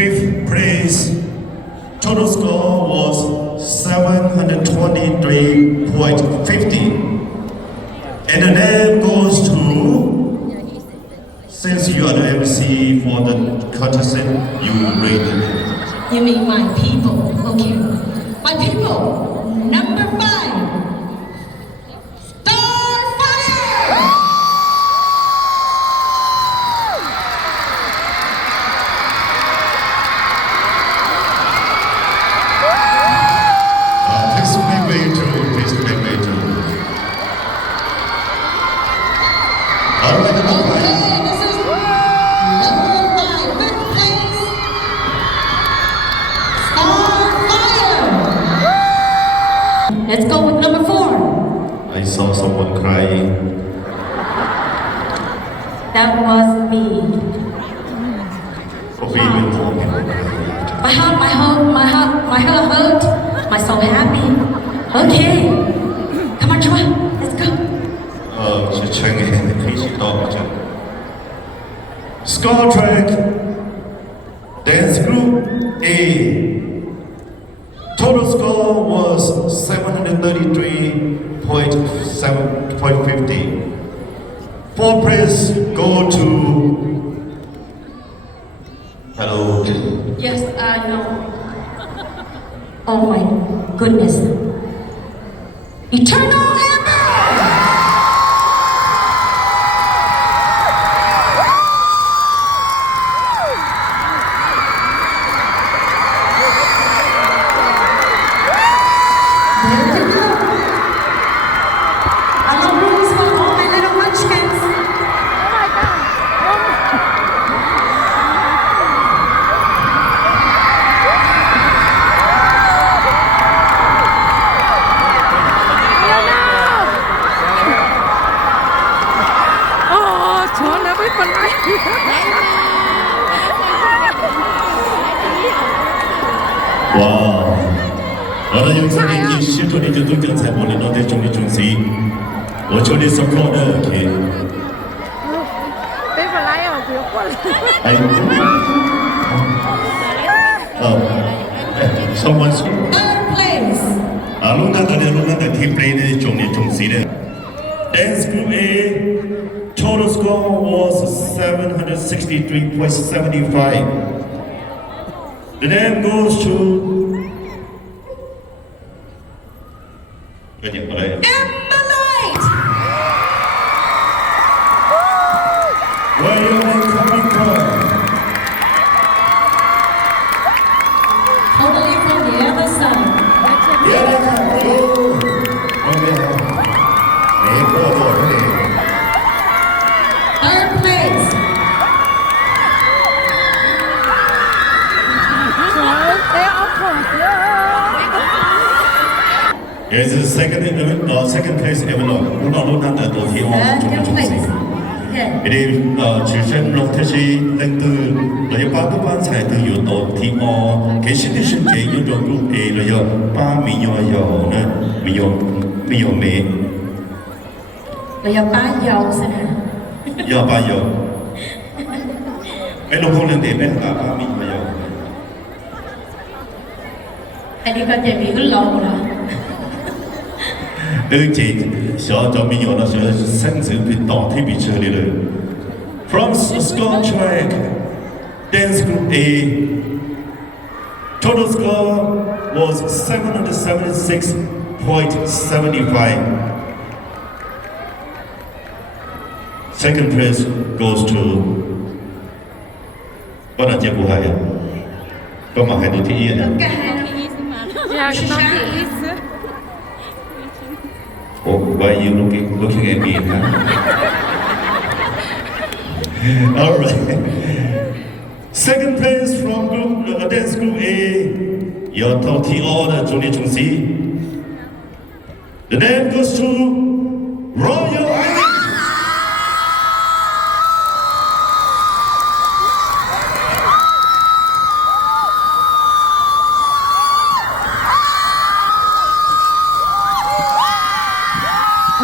Fifth place, total score was 723.50. And the name goes to, since you are the MC for the contestant, you read it. You mean my people? Okay. My people, number 5. Starfire! Please make way too. Please make way too. All right, number 5. Okay, this is number 5. Fifth place. Starfire! Let's go with number 4. I saw someone crying. That was me. Coffee will hold me. My heart hurt. My soul happy. Okay. Come on, Joy. Let's go. Score track, dance group A. Total score was 733.50. Fourth place go to. Hello. Yes, I know. Oh my goodness. Eternal Ember! There you go. I love rooms for all my little munchkins.哇！我的有时你写出你就都讲才不能弄得中的中西，我求你 support 的 OK。ไม่เป็นไรอ่ะกูยกคน哎，someone Third place. 龙南的 team play 的中的中西的 dance group A total score was 763.75. The name goes to. 要点过来。 Emmalite! Where you coming from? Totally from the other side. Yeah, I come you. Okay. Hey, go. Third place. เอ๊ะเอาของเยอะ Yes, second place ever. 龙南的都提中 Second 中 place. 西。 Okay. 你主身落特是令到你有八個班才都有到提其實你選擇有到 group A 你有8名有呢，沒有沒。你有班友先啊？有8有。哎，老婆兩地咩8名有。係呢個地面都老啦。這小就沒有了，所以甚至比倒退比車裡了。From score track, dance group A, total score was 776.75. Second place goes to 不能接不下呀，不嘛還都第一呢。อยากต้องอีส Oh, why are you looking at me, huh? All right. Second place from dance group A, 有到 TO 的中立中西。The name goes to Royal Island.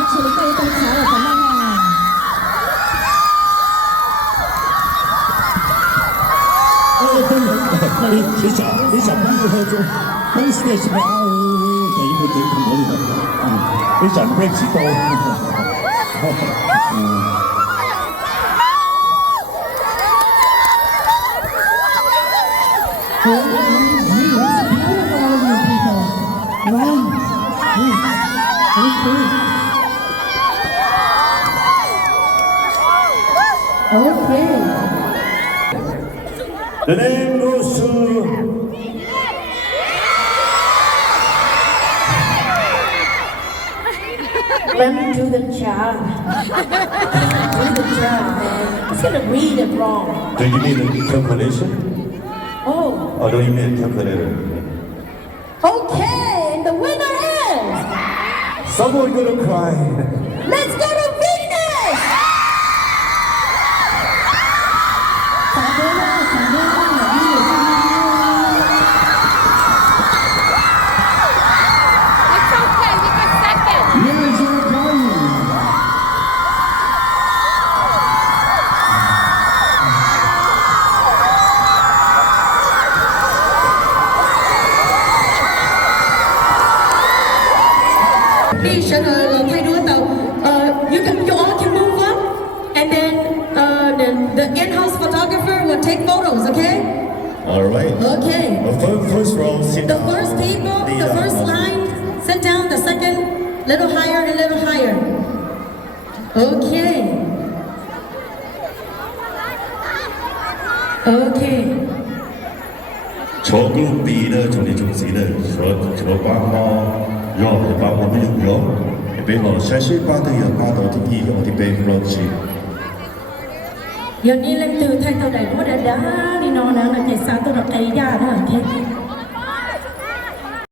请各位登场的伙伴们。哦，你想搬过去，搬 stage 吧，第一個點同我哋你想 break 幾多？Okay. The name goes to Let me do the job. Do the job, man. He's gonna read it wrong. Do you need a calculation? Oh. Or do you need a calculator? Okay, the winner is. Someone gonna cry. Let's go to Venus. It's okay, we can second. Here's your party. You all can move up, and then the in-house photographer will take photos. Okay? Alright. Okay. First row, sit The down. first table, Lead the up. first line, sit down. The second, little higher and little higher. Okay. Okay. 坐 group B 呢，从你中时呢，坐班我，让我班我们用，俾我細細班都有班到啲醫我啲俾 flow 先。 Giờ đi lên từ thay tàu đẩy của đã đi nó là chạy xa tôi được chạy ra